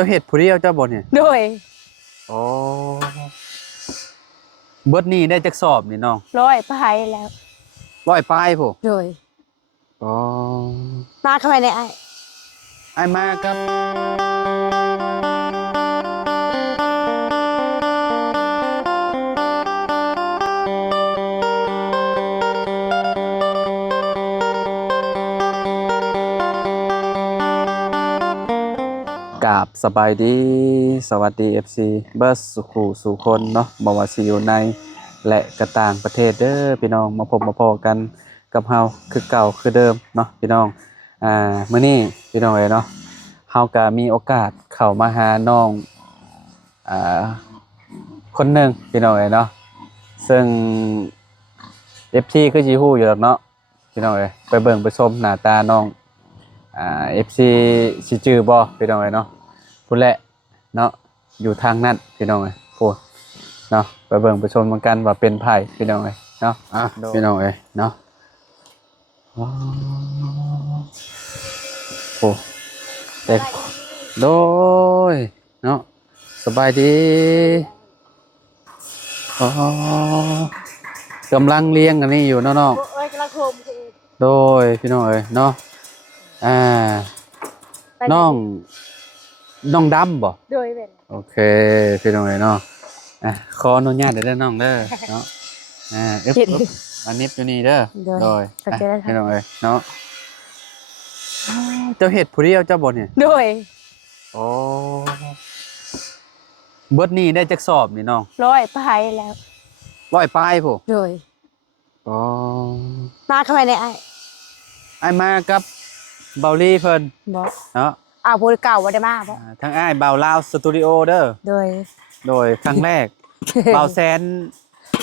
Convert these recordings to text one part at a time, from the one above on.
จ้าเห็ดผู้เดียวเจ้าบ่เนี่ยโดยโอ้เบิดนี้ได้จักสอบนี่น้อง100ไปแล้ว100ปลายผู้โดยอ๋อมาเข้าไปในไอ้มาครับกราบสบายดีสวัสดี FC เบิร์สสุขุสุคนเนาะบ่ว่าสิอยู่ในและกระต่างประเทศเด้อพี่น้องมาพบมาพอกันกับเฮาคือเก่าคือเดิมเนาะพี่น้องมื้อนี้พี่น้องเอ้ยเนาะเฮาก็มีโอกาสเข้ามาหาน้องคนหนึ่งพี่น้องเอ้ยเนาะซึ่ง FC คือสิฮู้อยู่ดอกเนาะพี่น้องเอ้ยไปเบิ่งไปชมหน้าตาน้องFC สิจื้อบ่พี่น้องเอ้ยเนาะพุ่นแหละเนาะอยู่ทางนั้นพี่น้องเอ้ยโพดเนาะไปเบิ่งไปชมกันว่าเป็นไผพี่น้องเอ้ยเนาะพี่น้องเอ้ยเนาะโอ้แต่โดยเนาะสบายดีอ๋อกำลังเลี้ยงกันนี่อยู่เนาะน้องกำลังโคมโดยพี่น้องเอ้ยเนาะน้องดำบ่โดยเป็นโอเคพี่น้องเอ้ยเนาะขออนุญาตเด้อน้องเด้อเนาะอันนี้อยู่นี่เด้อโดยพี่น้องเอ้ยเนาะเจ้าเห็ดผู้เดียวเจ้าบ่เนี่ยโดยโอ้เบิดนี้ได้จักสอบนี่น้อง100ไปแล้ว100ปลายผู้โดยอ๋อมาเข้าไปในไอ้มากับเบาลี่เพิ่นบ่เนาะผู้เก่าบ่ได้มาบ่ทั้งอ้ายเบาลาวสตูดิโอเด้อโดยครั้งแรกเบาแซน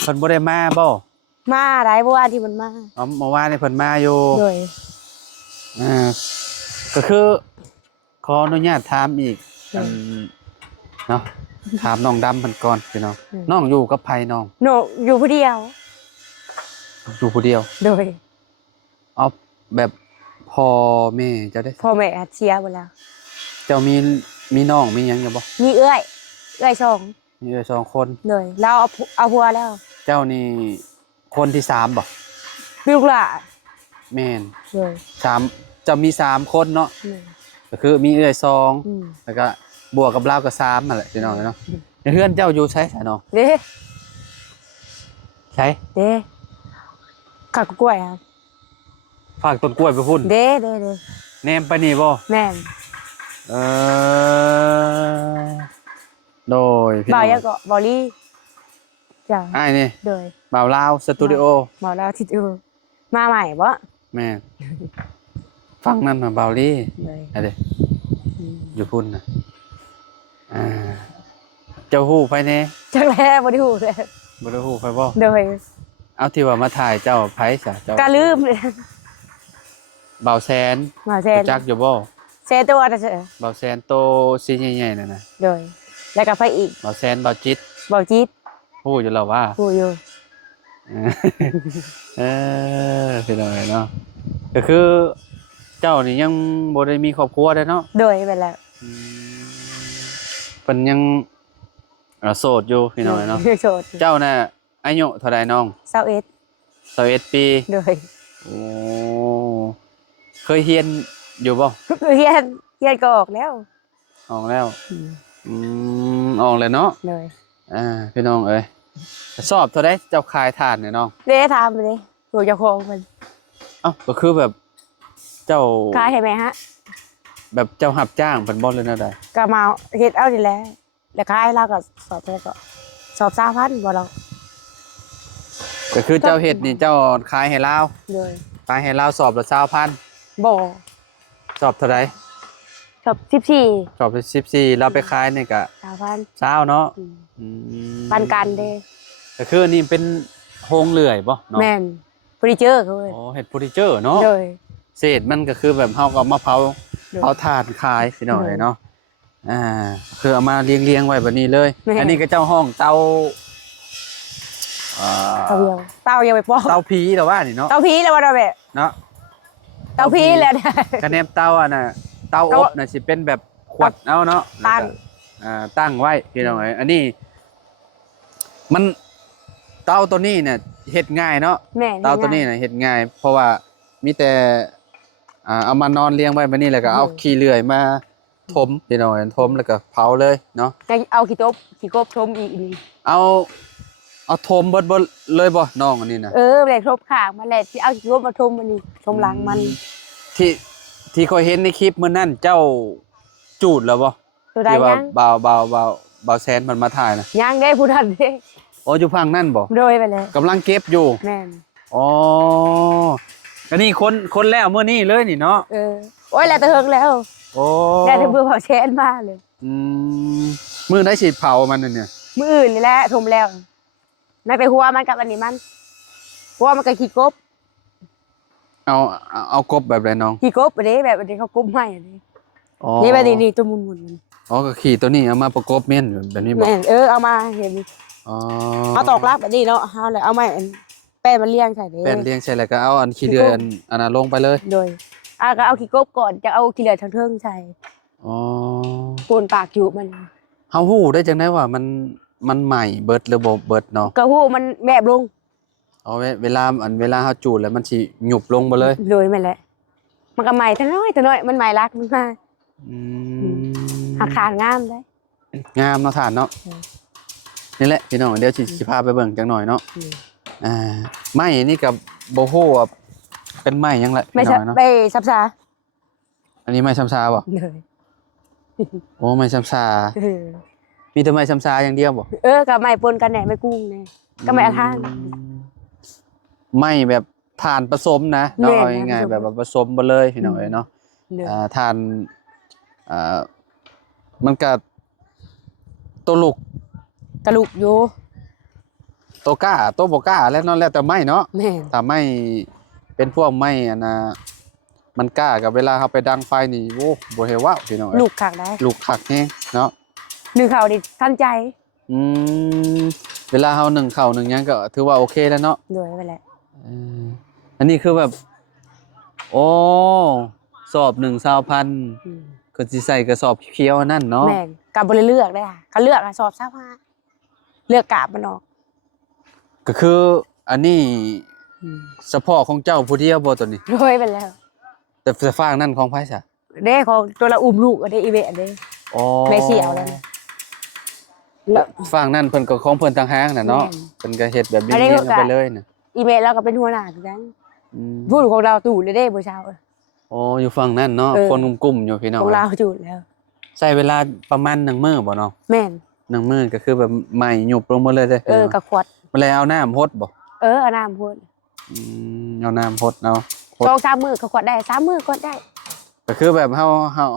เพิ่นบ่ได้มาบ่มาหลายวันที่มันมาอ๋อเมื่อวานนี่เพิ่นมาอยู่โดยก็คือขออนุญาตถามอีกเนาะถามน้องดำเพิ่นก่อนพี่น้องน้องอยู่กับไผน้องอยู่ผู้เดียวอยู่ผู้เดียวโดยเอาแบบพ่อแม่เจ้าได้พ่อแม่เสียหมดแล้วเจ้ามีน้องมีหยังอยู่บ่มีเอื้อย2มีเอื้อย2คนเลยเราเอาผัวแล้วเจ้านี่คนที่3บ่มีลูกหลานแม่นเลย3เจ้ามี3คนเนาะก็คือมีเอื้อย2แล้วก็บวกกับเราก็3นั่นแหละพี่น้องเนาะในเฮือนเจ้าอยู่ไสซะน้องเด้ใช่เด้ข้าวกล้วยครับฝากต้นกล้วยไปพุ่นเด้แนมไปนี่บ่แม่นโดยพี่น้องบ่าวยังก็บอลี่จ้ะอ้ายนี่โดยบ่าวลาวสตูดิโอบ่าวลาวสตูดิโอมาใหม่บ่แม่ฟังนั่นน่ะบ่าวลี่อะเด้อยู่พุ่นน่ะเจ้าฮู้ไผแน่จักแลบ่ได้ฮู้เลยบ่ได้ฮู้ไผบ่โดยเอาที่ว่ามาถ่ายเจ้าไผซะเจ้าก็ลืมบ่าวแซนจักอยู่บ่แซนตัวน่ะบ่าวแซนโตสีใหญ่ๆนั่นน่ะโดยแล้วก็ไปอีกบ่าวแซนบ่าวจิตฮู้อยู่แล้วว่าฮู้อยู่พี่น้องเนาะก็คือเจ้านี่ยังบ่ได้มีครอบครัวเด้เนาะโดยไปแล้วเพิ่นยังโสดอยู่พี่น้องเนาะโสดเจ้าน่ะอายุเท่าใดน้อง21ปีโดยโอ้เคยเรียนอยู่บ่เรียนก็ออกแล้วออกแล้วออกเลยเนาะเลยพี่น้องเอ้ยสอบเท่าใดเจ้าขายถ่านเนี่ยน้องเด้ถามไปเลยตัวเจ้าของมันก็คือแบบเจ้าขายให้แม่ฮะแบบเจ้ารับจ้างเพิ่นบ่เลยนะได้ก็มาเฮ็ดเอานี่แหละแล้วขายเราก็สอบเท่าก็สอบ 3,000 บ่เราก็คือเจ้าเฮ็ดนี่เจ้าขายให้ลาวเลยขายให้ลาวสอบละ 20,000 บ่สอบเท่าใดสอบ14สอบ14เราไปขายนี่ก็ 3,000 20เนาะปันกันเด้ก็คือนี่เป็นโรงเลื่อยบ่เนาะแม่นเฟอร์นิเจอร์เขาเอิ้นเฮ็ดเฟอร์นิเจอร์เนาะเศษมันก็คือแบบเฮาก็มาเผาถ่านขายพี่น้องเนาะคือเอามาเรียงไว้แบบนี้เลยอันนี้ก็เจ้าห้องเตาเตายังไปป้องเตาผีแต่ว่านี่เนาะเตาผีแล้วว่าแบบเนาะเตาผีแล้วคะแนนเตาน่ะเตาอบน่ะสิเป็นแบบ ขวดเอาเนาะ ตั้ง ตั้งไว้พี่น้องเอ้ยอันนี้มันเตาตัวนี้เนี่ยเฮ็ดง่ายเนาะ แม่ เตาตัวนี้เนี่ยเฮ็ดง่าย เพราะว่ามีแต่เอามานอนเลี้ยงไว้แบบนี้แล้วก็เอาขี้เลื่อยมาถมพี่น้องเอ้ยถมแล้วก็เผาเลยเนาะ จะเอาขี้กบทมอีกนี่ เอาถมเบิดเลยบ่น้องอันนี้นะ แหละทบข้างมาแหละสิเอาขี้กบมาทมมันนี่ทมหลังมัน ที่เคยเห็นในคลิปมื้อนั้นเจ้าจูดแล้วบ่ ตัวใด ที่ว่า ยัง บ่าวแซนมันมาถ่ายนะ ยังได้ผู้นั้นเด้ อ๋ออยู่ฝั่งนั่นบ่ โดยไปเลย กำลังเก็บอยู่ แม่น อ๋อก็นี่คนแล้วมื้อนี้เลยนี่เนาะ โอ้ยแล้วแต่เฮิงแล้ว โอ้ ได้แต่เบื่อเผาแชนมาเลย อืมมื้อไหนสิเผามันนั่นเนี่ย มื้ออื่นนี่แหละทมแล้วนั่นไปหัวมันกับอันนี้มันหัวมันก็ขี้กบ เอากบแบบไรน้อง ขี้กบอันนี้แบบอันนี้เขากบใหม่อันนี้ อ๋อ นี่แบบนี้ตัวมุนมัน อ๋อก็ขี่ตัวนี้เอามาประกบเม่นแบบนี้บ่ แม่นเอามาเห็น อ๋อ เอาตอกลับแบบนี้เนาะเอาเลยเอาไม้แป้นมันเลี้ยงใส่เด้ แป้นเลี้ยงใช่แล้วก็เอาอันขี้เดือยอันนั้นลงไปเลย โดยก็เอาขี้กบก่อนจะเอาขี้เหลือทั้งเทิงใส่ อ๋อ ปูนปากอยู่มัน เฮาฮู้ได้จังได๋ว่ามันใหม่เบิดหรือบ่เบิดเนาะ กระหู้มันแบบลง อ๋อเวลาเฮาจูดแล้วมันสิหยุบลงบ่เลย โดยมันแหละมันก็ใหม่ทั้งน้อยมันใหม่รักมันมา อืม หักขานงามได้ งามเนาะท่านเนาะ อืม นี่แหละพี่น้องเดี๋ยวสิพาไปเบิ่งจังหน่อยเนาะ อืม ไม้นี่ก็บ่ฮู้ว่าเป็นไม้หยังแหละ ไม่ พี่ ใช่ น้องเนาะ ไปซับซา อันนี้ไม้ซ้ำซาบ่ เลย โอ้ไม้ซ้ำซามีแต่ไม้ซ้ำซาอย่างเดียวบ่ กับใหม่ปนกันแหน่ไม่กุ้งเนี่ยก็ไม่อาทาน ไม้แบบถ่านผสมนะเนาะ แม่น เอาง่ายๆ ผสม แบบว่าผสมบ่เลยพี่น้องเอ้ยเนาะ เลย ถ่านมันก็ตัวลูก กระลุกอยู่ ตัวกล้าตัวบ่กล้าแล้วเนาะแล้วแต่ไม้เนาะ แม่น ถ้าไม้เป็นพวกไม้อันน่ะมันกล้ากับเวลาเฮาไปดังไฟนี่โอ้บ่เฮว้าวพี่น้องเอ้ย ลูกขักได้ ลูกคักแฮงเนาะ หนึ่งเขาดิทันใจ อืมเวลาเฮานึ่งข้าวนึ่งหยังก็ถือว่าโอเคแล้วเนาะ เลยไปแหละ เอออันนี้คือแบบ โอ้สอบ1 20,000ก็สิใส่กระสอบเขียวๆอันนั่นเนาะ แม่นกับบริเลือกได้ค่ะเขาเลือกสอบซักผ้าเลือกกาบมันออก ก็คืออันนี้เฉพาะของเจ้าผู้เดียวบ่ตัวนี้ โดยไปแล้ว แต่ฟางนั่นของไผซะ เด้ของตัวละอุ้มลูกได้อีเวะเด้ อ๋อ แม่เสี่ยวแล้วนะแล้ว ฟางนั่นเพิ่นก็ของเพิ่นต่างหากน่ะเนาะ แม่น เพิ่นก็เฮ็ดแบบนี้ อันนี้ เรีย ก็ นกันไปเลยน่ะ อีเมลแล้วก็เป็นหัวหน้าคือกัน อืม พูดของเราตู่เลยเด้บ่เช้า อ๋ออยู่ฝั่งนั่นเนาะ เออ คนกลุ่มๆอยู่พี่น้อง ของเราจูดแล้ว ใช้เวลาประมาณ1มื้อบ่เนาะ แม่น 1มื้อก็คือแบบไหม้หยุบลงหมดเลยเด้ กระขวด มันเลยเอาน้ำพดบ่ เอาน้ำพูด เอาน้ำพดเอาพด สองสามมือกระขวดได้สามมือก็ได้ ก็คือแบบเ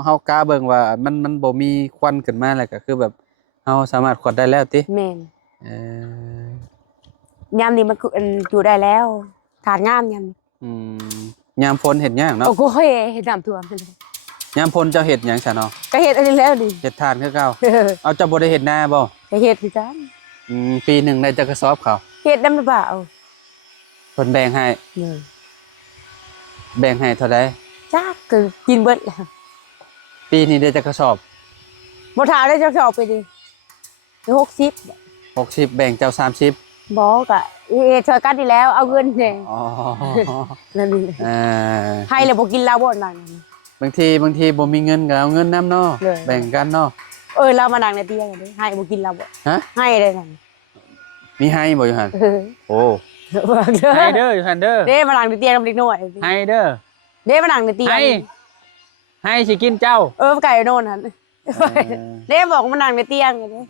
ฮากล้าเบิ่งว่ามันบ่มีควันขึ้นมาแล้วก็คือแบบเฮาสามารถขวดได้แล้วติ แม่น เออย ามนี้มันคืออยู่ได้แล้วถาดงามยามนี้ อืมยามฝนเฮ็ดหยังเนาะ โอ้โหเห็นน้ำท่วมเลย ยามฝนเจ้าเฮ็ดหยังซะเนาะ ก็เฮ็ดอันนี้แล้วดิ เฮ็ดทานคือเก่าเอาเจ้าบ่ได้เฮ็ดนาบ่ ก็เฮ็ดคือกัน ปีหนึงได้จักกระสอบเขา เฮ็ดน้ำเปล่า เพิ่นแบ่งให้ เนี่ย แบ่งให้เท่าใด จ้าคือกินเบิดแล้ว ปีนี้ได้จักกระสอบ บ่ถามได้จะสอบไปดิ60 60แบ่งเจ้า30 บอกอ่ะช่วยกันดีแล้วเอาเงินเนี่ย อ๋อ นั่นนี่ เออ ให้เลยบอกกินเหล้าบ่นั่ง บางทีบ่มีเงินก็เอาเงินนํเนาะ เลย แบ่งกันเนาะ เรามานั่งในเตียงเลยให้บอกกินเหล้าบ่ ฮะ ให้เลยนั่น มีให้บ่อยู่หั่นโอ้ บอกเด้อ ให้เด้ออยู่หั่นเด้อ เด้มานั่งในเตียงกับเด็กน้อย ให้เด้อ เด้มานั่งในเตียง ให้สิกินเจ้า ไก่โน่นนั่นเด้บอกมานั่งในเตียงเลย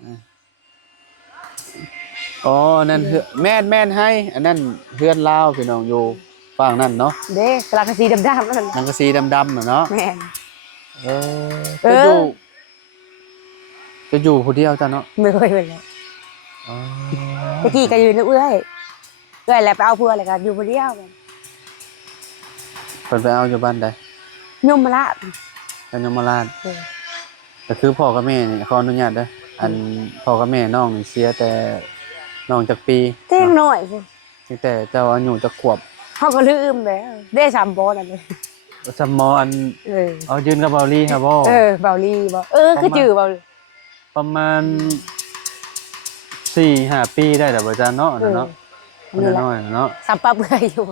อ๋อนั่นแม่นให้ อันนั้นเพื่อนลาวพี่น้องอยู่ฝั่งนั้นเนาะ เด้กระสีดำๆนั่น สังกะสีดำๆน่ะเนาะ แม่น จะอยู่ผู้เดียวจ้ะเนาะ ไม่เคยเป็นเลย อ๋อ ตะกี้ก็ยืนเอื้อยแหละไปเอาเพื่อนอะไรกันอยู่คนเดียว เพิ่นไปเอาอยู่บ้านใด ยุ่มมาละ กันยมราชก็คือพ่อกับแม่นี่ขออนุญาตเด้ออันพ่อกับแม่น้องนี่เสียแต่น้องจักปี เต้งหน่อยสิ ตั้งแต่เจ้าอายุจักขวบ เขาก็ลืมแล้วได้3 บอลอะไร โ สมออัน เอายืนกับเบาลี่ครับบ่ เบาลีบ่คือจื้อเบา ประมาณ4-5 ปีได้แต่บ่จ้าเนาะนั่นเนาะมันน้อยเนาะ สับปับเลยอยู่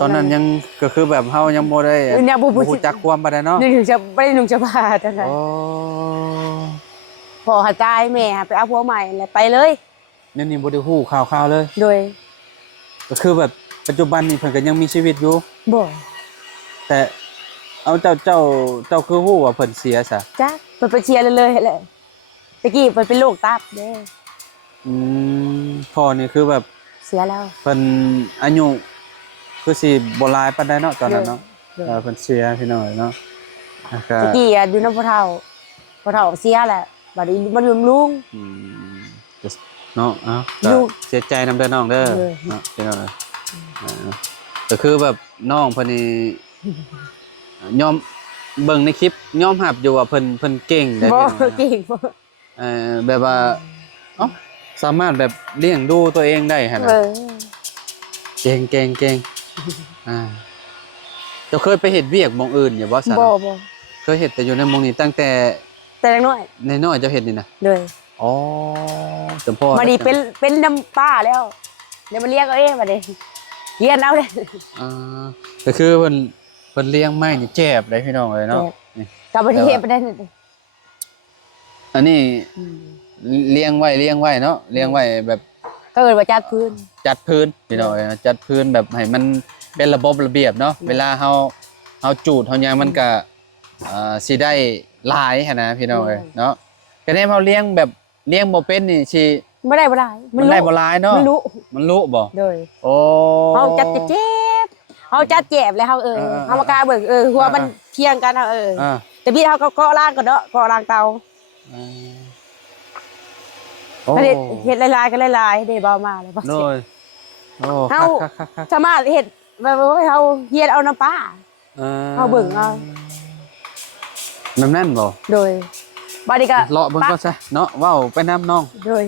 ตอนนั้นยังก็คือแบบเฮายังบ่ได้ ยังบ่ รู้จักความปานใดเนาะ นึงจะบ่ได้นุ่งจะบาจังได๋ โอ้ พ่อหาตายแม่หาไปเอาผัวใหม่แล้วไปเลย นี่บ่ได้ฮู้ข่าวๆเลย โดย ก็คือแบบปัจจุบันนี่เพิ่นก็ยังมีชีวิตอยู่ บ่ แต่เอาเจ้าคือฮู้ว่าเพิ่นเสียซะ จักเพิ่นไปเชียร์เลยแหละตะกี้เพิ่นเป็นโรคตับเด้ พ่อนี่คือแบบ เสียแล้ว เพิ่นอายุคือสิบ่หลายปานใดเนาะตอนนั้นเนาะเพิ่นเสียพี่น้อยเนาะแล้วก็ ตะกี้อยู่นำพ่อเฒ่าเสียแหละบัดนี้มันลืมลุง เนาะเอ้า อยู่ เสียใจนำเด้อน้องเด้อ เออ เนาะพี่น้อยก็คือแบบน้องเพิ่นนี่ยอมเบิ่งในคลิปยอมรับอยู่ว่าเพิ่นเก่งได้ บ่ พี่น้อย เก่งบ่ แบบว่าเอ้าสามารถแบบเลี้ยงดูตัวเองได้หั่นน่ะเก่งเจ้าเคยไปเฮ็ดเวียกหม้องอื่นอยู่บ่ซั่น บ่ เคยเฮ็ดแต่อยู่ในหม้องนี้ตั้งแต่ แต่เล็กน้อย น้อยๆเจ้าเฮ็ดนี่นะ เลย อ๋อจนพ่อ บัดนี้เป็นน้ำป้าแล้วเดี๋ยวมาเรียกเอาเองบัดนี้เรียนเอาเลย ก็คือเพิ่นเลี้ยงไม้นี่เจ็บเลยพี่น้องเอ้ยเนาะนี่ กลับประเทศไปได้นี่ อันนี้เลี้ยงไว้เนาะเลี้ยงไว้แบบ ก็เกิดว่าจัดพื้น จัดพื้นพี่น้องเอ้ยจัดพื้นแบบให้มันเป็นระบบระเบียบเนาะเวลาเฮาจูดเฮาหยังมันก็สิได้หลายหันนะพี่น้องเอ้ยเนาะก็ได้เฮาเลี้ยงแบบเลี้ยงบ่เป็นนี่สิ ไม่ได้บ่ได้ มันได้บ่หลายเนาะ มันรู้ มันรู้บ่ โดย โอ้ เฮาจัดเจ็บเฮาจัดเจ็บแล้วเฮาเฮามากล้าเบิ่งหัวมันเที่ยงกันแต่พี่เฮาก็เกาะล่างก็เนาะเกาะล่างเตา โอ้ เฮ็ดหลายๆก็หลายๆได้เบามาเลยบ่ โดยโอ้ เฮา คัก สามารถเฮ็ดแบบว่าเฮาเฮียดเอาน้ำปลา ๆ เอาเบิ่งเอา แบบนั้นบ่ โดยบัดนี้ก็ เลาะเบิ่งก็ซะเนาะเว้าไปน้ำน้อง โดย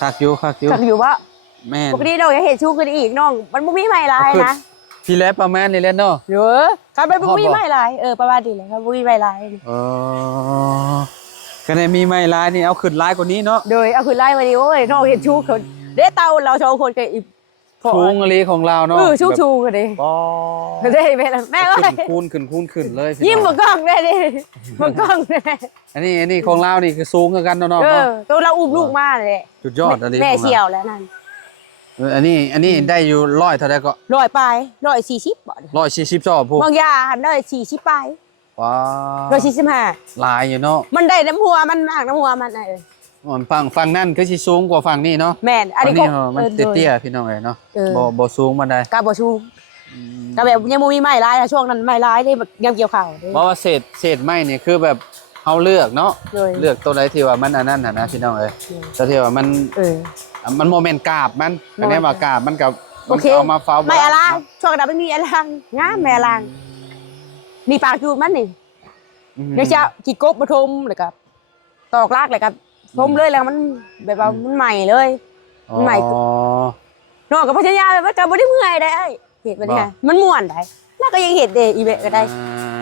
คักอยู่ จักอยู่ว่า แม่น ปกติน้องอยากเห็นชูขึ้นอีกน้องมันบ่มีไม้ลายนะ พี่แลประมาณนี้แหละเนาะ เด้อคันมันบ่มีไม้ลายประมาณนี้แหละครับบ่มีไม้ลาย ก็ได้มีไม้ลายนี่เอาขึ้นลายกว่านี้เนาะ โดยเอาขึ้นไล่มาดิโอ้ยน้องเห็นชูคนเด้เตาเรา2คนก็อีก ชูงอลีของเราเนาะ ชูกันดิ ปอ ได้แม่ก็ ขึ้นเลยพี่ ยิ้ม น้ บ่ อง กล้องได้ดิบ่กล้องได้ อันนี้ของเรานี่คือสูงกันเนาะ ตัวเราอุ้มลูกมาเลย สุดยอดอันนี้ แม่เชี่ยวแล้วนั่น อันนี้ได้อยู่100เท่าใดก็ 100ปลาย140บ่ 140ซอบพู บางยาหันได้40ปลาย ว้า 145 ลายอยู่เนาะ มันได้น้ำหัวมันมากน้ำหัวมันมันฝั่งนั่นคือสิสูงกว่าฝั่งนี้เนาะ แม่นอันนี้ มันเตี้ยๆพี่น้องเอ้ยเนาะบ่สูงปานใด กาบ่ชูก็แบบยังบ่มีไม้ลายช่วงนั้นไม้ลายได้ยังเกี่ยวข้าว เพราะว่าเศษไม้นี่คือแบบเฮาเลือกเนาะ เลย เลือกตัวใดที่ว่ามันอันนั้นน่ะนะพี่น้องเอ้ยตัวที่ว่ามันโมเมนต์กาบมันอันนี้ว่ากาบมันกับมันเอามาเฝ้า ไม่อะไรช่วงนั้นมันมีอะไรงามแม่ลางนี่ปากจูดมันนี่เดี๋ยวจะกี่กบมาทมเลยครับตอกลากเลยครับทมเลยแล้วมันแบบว่ามันใหม่เลยมันใหม่นอกกับพัชญาแบบว่ากับบ่ได้เมื่อยได้เห็ดมันไงมันม่วนได้แล้วก็ยังเห็ดเดอีเบะก็ได้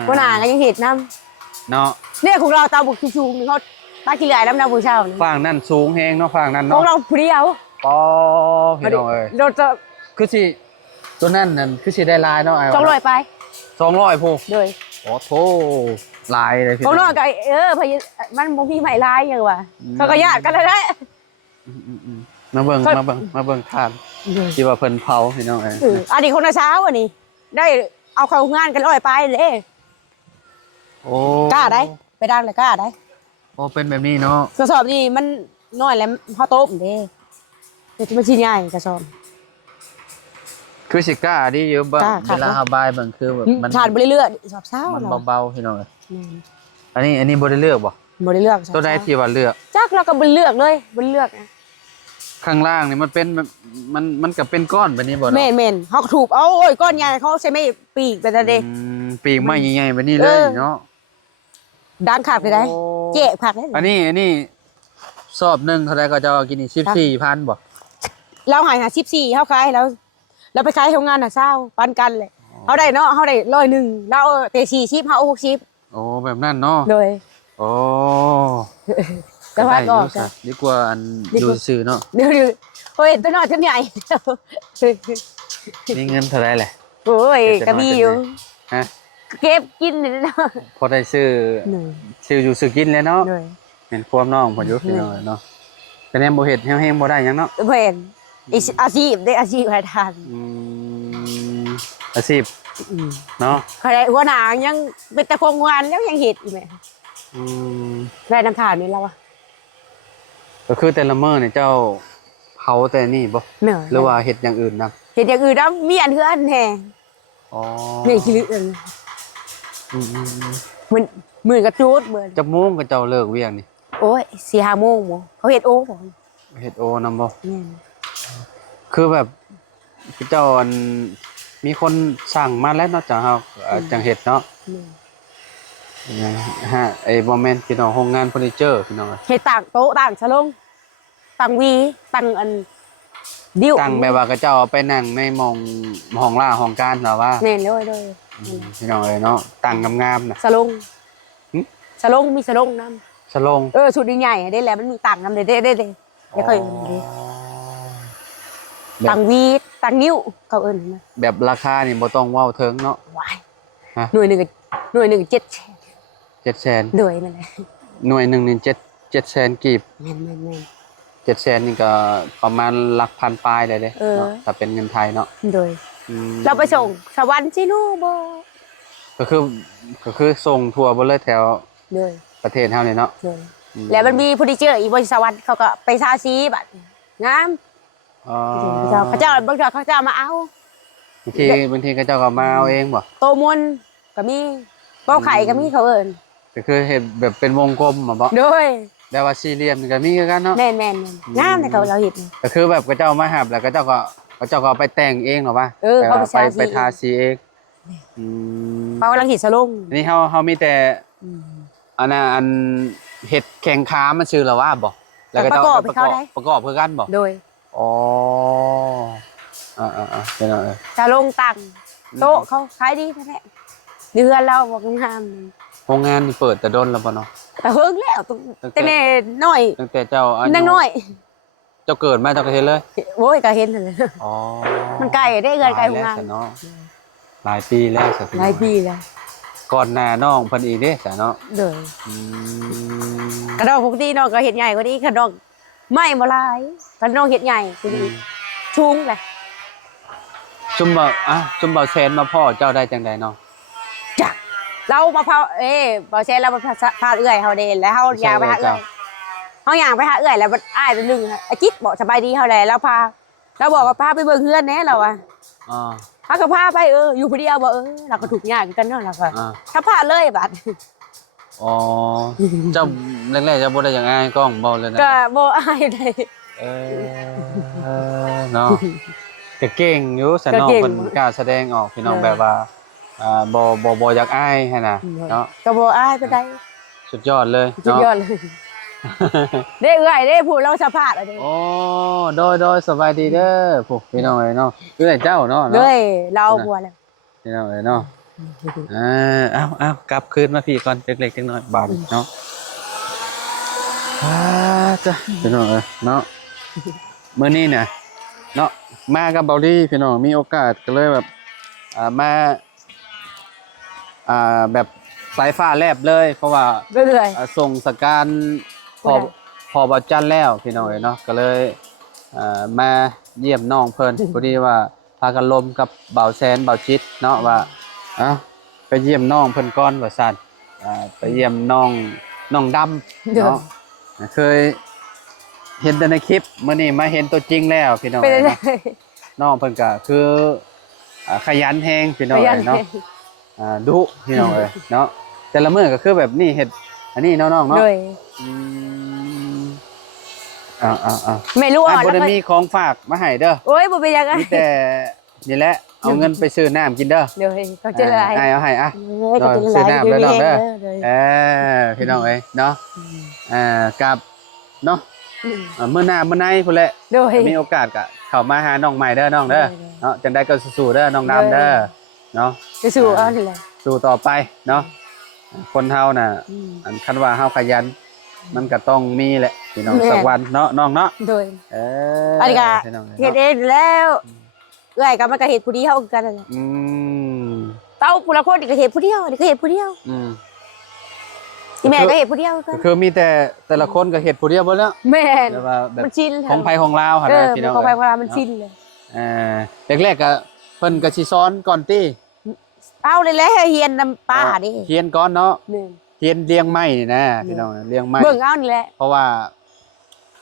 วันหน้าก็ยังเห็ดน้ำ เนาะ เนี่ยของเราเตาบุกชูๆเขาตาขี้เหร่น้ำน้ำบูชา ฝั่งนั่นสูงแฮงเนาะฝั่งนั้น ขอ เนาะ งเราเปรี้ยว ปอพี่น้องเอ้ย เราจะ คือสิตัวนั้นนั่นคือสิได้ลายเนาะไอ้ 200ไป 200พู โดย โอ้โธลายเลยพี่ ของนอกก็พยมันบ่มีไม้ลายอย่างว่ะเขาก็ญาติกันแล้วแหละ มาเบิ่งทานที่ว่าเพิ่นเผาพี่น้องเอ้ย อันนี้คนละเช้าอันนี้ได้เอาเข้างานกัน100ไปเลย โอ้ กล้าได้ไปดังเลยกล้าได้ โอ้เป็นแบบนี้เนาะ กระสอบนี่มันน้อยแล้วพอโต๊ะเด้เดี๋ยวมันชิ้นใหญ่กระสอบ คือสิกล้าดิอยู่เบิ่ง กล้าครับ เวลาเฮาบายเบิ่งคือแบบมัน ทานบ่ได้เลือกสอบเช้า มัน เนาะ เบาๆพี่น้องเอ้ยอันนี้บ่ได้เลือกบ่ บ่ได้เลือก ตัวใดที่ว่าเลือก จักเราก็บ่เลือกเลยบ่เลือกนะ ข้างล่างนี่มันเป็นแบบมันก็เป็นก้อนแบบนี้บ่เนาะ แม่นๆเฮาถูกเอาโอ้ยก้อนใหญ่เขาใช้ไม่ปีกไปซะเด้ ปีกไม้ใหญ่ๆแบบนี้เลยเนาะ ดังขาดไปได้เจ๊ผักได้ อันนี้สอบหนึงเท่าใดก็จะเอากินนี่14,000บ่ เราหายหา14เฮาขายแล้ว แล้วไปขายโรงงานน่ะ20ปันกันเลยเฮาได้เนาะเฮาได้100แล้วเต40เฮา60โอ้แบบนั้นเนาะ โดย โอ้ แต่ว่าก็ ได้อยู่ซะดีกว่าอันอยู่ซื่อเนาะ เดี๋ยวโอ้ยตัวน้อยตัวใหญ่ มีเงินเท่าไหร่แหละ โอ้ยก็มีอยู่ ฮะ เก็บกินนี่เนาะ พอได้ซื้อ หนึ่ง ซื้ออยู่ซื้อกินแล้วเนาะ หน่อย เห็นความน้องพออยู่พี่น้องเนาะแต่แนมบ่เฮ็ดแฮงๆบ่ได้หยังเนาะ เพิ่นอาชีพได้อาชีพให้ทาน อืมอาชีพเนาะ ใครหัวหน้ายังเป็นแต่โครงงานแล้วยังเฮ็ดอีกแม่ อืม ได้น้ำทานนี่แล้วอะ ก็คือแต่ละมื้อนี่เจ้าเผาแต่นี่บ่ เหนื่อย หรือว่าเฮ็ดอย่างอื่นนํ เฮ็ดอย่างอื่นแล้วมีอันคืออันแท้ อ๋อ นี่คิดอัน อืม มื้อกระจูดเหมือน จักโมงก็เจ้าเลิกเวียงนี่ โอ้ย4-5โมงบ่เขาเฮ็ดโอ้บ่ เฮ็ดโอนำบ่ แม่น คือแบบเจ้าอันมีคนสั่งมาแล้วเนาะจังเฮาจังเฮ็ดเนาะ แม่น ฮะไอ้บ่แม่นพี่น้องโรงงานเฟอร์นิเจอร์พี่น้อง เฮ็ดต่างโต๊ะต่างฉลองต่างวีต่างอันดิ้ว ตั้งแบบว่าก็เจ้าเอาไปนั่งในหมองห้องล่าห้องการเหรอว่า แม่นเลย พี่น้องเอ้ยเนาะตั้งงามๆน่ะ สลง หึ สลงมีสลงนำ สลง ชุดใหญ่ๆได้แล้วมันมีต่างนำเด้เดี๋ยวค่อยต่างวีต่างนิ้วเขาเอิ้นนะ แบบราคานี่บ่ต้องเว้าถึงเนาะ ว้าย ฮะ หน่วยหนึ่ง7 700,000 หน่วยนั่นแหละ หน่วยหนึงนี่700,000กีบ แม่น 700,000นี่ก็ประมาณหลักพันปลายเลยเด้ เออ เนาะถ้าเป็นเงินไทยเนาะ โดย อืม เราไปส่งสวรรค์สิหนูบ่ ก็คือส่งทั่วบ่เลยแถว โดย ประเทศเฮานี่เนาะ โดยแล้วมันมีผู้ที่เจออีกบริษัทสวรรค์เขาก็ไปซาซีบัดงาม อ๋อ เขาเจ้าบางทีเขาเจ้ามาเอา บางทีก็เจ้าก็มาเอาเองบ่ โตมนก็มีเป้าไข่ก็มีเขาเอิ้น ก็คือเฮ็ดแบบเป็นวงกลมบ่ โดย แต่ว่าสี่เหลี่ยมนี่ก็มีคือกันเนาะ แม่นงามเลยเขาเราเห็น ก็คือแบบก็เจ้ามาหับแล้วก็เจ้าก็เอาไปแต่งเองเหรอวะ เออเขาไป ไป ทาสี ทาสีเองอืม เขากำลังหิดสลง นี่เฮามีแต่อันน่ะอันเห็ดแข่งขามันชื่อละว่าบ่แล้วก็เจ้าเอาไปประกอบคือกันบ่ โดย อ๋อเป็นเอา สลงตังโต๊ะเขาขายดีแท้ๆเดือนเราบอกงาม โรงงานนี่เปิดแต่ดนแล้วบ่เนาะ แต่เฮิงแล้วแต่แน่น้อย ตั้งแต่เจ้าอายุ นั่งน้อย เจ้าเกิดมาเจ้าก็เห็นเลย โอ้ยก็เห็นเลย อ๋อ มันไกลได้เงินไกลของ ห งาน แล้วซะเนาะหลายปีแล้วซะ หลายปีแล้ว ก่อนหน้าน้องเพิ่นอีกเด้ซะเนาะ โดย อืม กระดองปกติน้องก็เห็ดใหญ่กว่านี้กระดองไม่บ่หลายกระดองเห็ดใหญ่กว่านี้ชุงเลย จุ่มเบาแซนมาพ่อเจ้าได้จังใดเนาะ จ้ะเรามาพาบ่ใช่เรามาพาเอื้อยเฮาเด้แล้วเฮาอยากไปหาเอื้อยเฮาอยากไปหาเอื้อยแล้วอ้ายตัวนึงอาจิตบอกสบายดีเฮาได้แล้วพาเราบอกว่าพาไปเบิ่งเฮือนแน่เราอ่ะ อ่า พาก็พาไปอยู่ผู้เดียวบ่เราก็ถูกยากกันเนาะเราก็ อ่า ถ้าพาเลยบัด อ๋อเจ้าแรกๆเจ้าบ่ได้อย่างง่ายกล้องบ่เลยนะ ก็บ่อายได้ เอเนาะก็เก่งอยู่สนองเพิ่นกล้าแสดงออกพี่น้องแบบว่าบ่อยากอายหั่นน่ะเนาะ ก็บ่อายปานใด สุดยอดเลย สุด เนาะ ยอดเลยเด้เอื้อยเด้ผู้เราสัมภาษณ์อะเด้ โอ้โดยสบายดีเด้อพวกพี่น้องเอ้ยเนาะคือไอ้เจ้าเนาะ เด้เราบัวแล้ว พี่น้องเอ้ยเนาะเอากลับคืนมาพี่ก่อนเล็กๆน้อยๆบาดเนาะจ้ะพี่น้องเอ้ยเนาะมื้อนี้เนี่ยเนาะมากับเบาลี่พี่น้องมีโอกาสก็เลยแบบมาแบบสายฟ้าแลบเลยเพราะว่า เรื่อย ส่งสการพอ ผู้ใด พอบาจันแล้วพี่น้องเอ้ยเนาะก็เลยมาเยี่ยมน้องเพิ่น พอดีว่าพากันลมกับเบาแซนเบาจิตเนาะว่าไปเยี่ยมน้องเพิ่นก่อนว่าซั่นไปเยี่ยมน้องดำเนาะเคยเห็นแต่ในคลิปมื้อนี้มาเห็นตัวจริงแล้วพี่น้อง เป็น เอ้ย อะไร เนาะน้องเพิ่นก็คือขยันแฮงพี่น้อง พยั เอ้ น ยเนาะดุพี่น้องเอ้ยเนาะแต่ละมื้อก็คือแบบนี้เฮ็ดอันนี้เนาะน้องเนาะ เลย อืมเอาไม่รู้ อัน อ่ะ บ่ได้มีของฝากมาให้เด้อ โอ้ยบ่เป็นยังไง มีแต่นี่แหละเอาเงินไปซื้อน้ำกินเด้อ เลยเขาจะอะไร ให้เอาให้เขาจะ ซื้อ อะไร น้ำแล้วน้องเด้อ เลย พี่น้องเอ้ยเนาะกับเนาะมื้อหน้ามื้อในพุ่นแหละ โดย มีโอกาสก็ เข้ามาหาน้องใหม่เด้อน้องเด้อเนาะจังได้ก็สู้ๆเด้อน้องดำเด้อเนาะ จะสู้เอานี่แหละ สู้ต่อไปเนาะคนเฮาน่ะอันคันว่าเฮาขยันมันก็ต้องมีแหละพี่น้องสักวันเนาะน้องเนาะ โดย อั นนี้ก็ พี่น้อง เฮ็ดเองแล้วเอ้ยก็มันก็เฮ็ดผู้เดียวกันนั่นแหละ อืม เต้าผู้ละคนนี่ก็เฮ็ดผู้เดียวนี่ก็เฮ็ดผู้เดียว อืม ที่แม่ก็เฮ็ดผู้เดียวกั ก็ น คือมีแต่ละคนก็เฮ็ดผู้เดียวเบิดแล้ว แม่น แต่ว่าแบบ มันชิน ของไผของลาวหั่น เอ นะ อ พี่น้อง ของไปเวลามันชินเลย แรกๆก็เพิ่นก็สิสอนก่อนติ เอาเลยแหละเฮียนนำป้าดิ เรียนก่อนเนาะ นี่ เรียนเลี้ยงไม้นี่นะพี่น้องเลี้ยงไม้ เบิ่งเอานี่แหละ เพราะว่า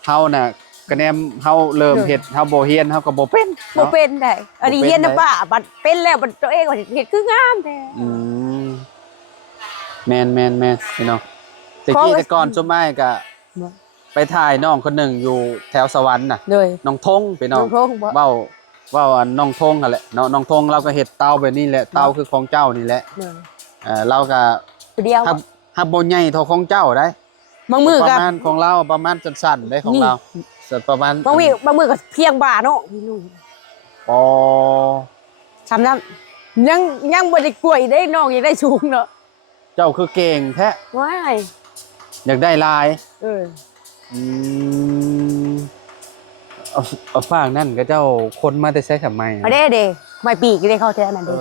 เฮาน่ะคะแนนเฮาเริ่มเฮ็ดเฮาบ่เฮียนเฮาก็บ่เป็น บ่ เนาะ เป็นได้อันนี้ บ่เป็น เฮียนนำป้าบัดเป็นแล้วบัดตัวเองก็เฮ็ดคืองามแท้ อืมแม่นพี่น้องแต่กี้แต่ก่อนสมัยก็ไปถ่ายน้องคนหนึ่งอยู่แถวสวรรค์น่ะ โดย น้องทงพี่น้อง น้องทงบ่ เว้าอันน้องทงนั่นแหละเนาะน้องทงเราก็เฮ็ดเตาแบบนี้แหละเตาคือของเจ้านี่แหละ โดย เราก็ ผู้เดียว ฮับบ่ใหญ่เท่าของเจ้าได้ บางมือ ป ก็ ระมาณของเราประมาณสั้นๆได้ของเราสักประมาณ บางมือก็เพียงบ่าเนาะพี่น้อง อ๋อ ทำนั้นยังบ่ได้กล้วยได้น้องยังได้สูงเนาะ เจ้าคือเก่งแท้ ว้าย อยากได้ลาย เออ อืมเอาฝากนั่นก็เจ้าคนมาแต่ใช้ทำไมอะ เอาเด้ไม่ปีกได้เข้าแท้นั่น เอ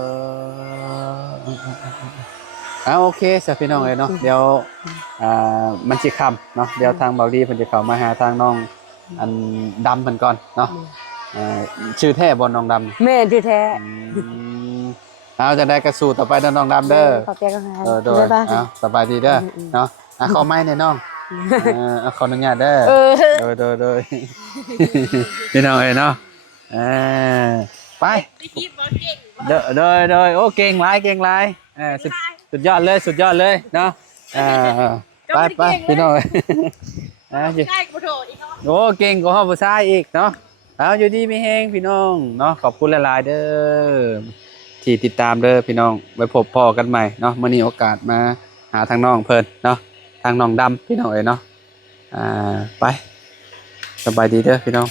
เด้ โอเคสพี่น้องเลยเนาะเดี๋ยวมันสิค่ำเนาะเดี๋ยวทางเบาดีเพิ่นจะเข้ามาหาทางน้องอันดำเพิ่นก่อนเนาะชื่อแท้บ่น้องดำ แม่นที่แท้ เอาจะได้กระสู่ต่อไปเด้อน้องดำเด้อ ขอบใจกันค่ะ โดย บ๊ายบาย เอาสบายดีเด้อเนาะขอไม้หน่อยน้องขออนุญาตเด้อ เออ โดย พี่น้องเอ้ยเนาะไปโดยโอ้เก่งหลายสุดยอดเลยเนาะไปพี่น้องโอ้เก่งกว่าเฮาผู้ชายอีกเนาะเอาอยู่ดีมีแฮงพี่น้องเนาะขอบคุณหลายๆเด้อที่ติดตามเด้อพี่น้องไว้พบพ่อกันใหม่เนาะมื้อนี้โอกาสมาหาทางน้องเพิ่นเนาะทางน้องดำพี่น้องเอ้ยเนาะไปสบายดีเด้อพี่น้อง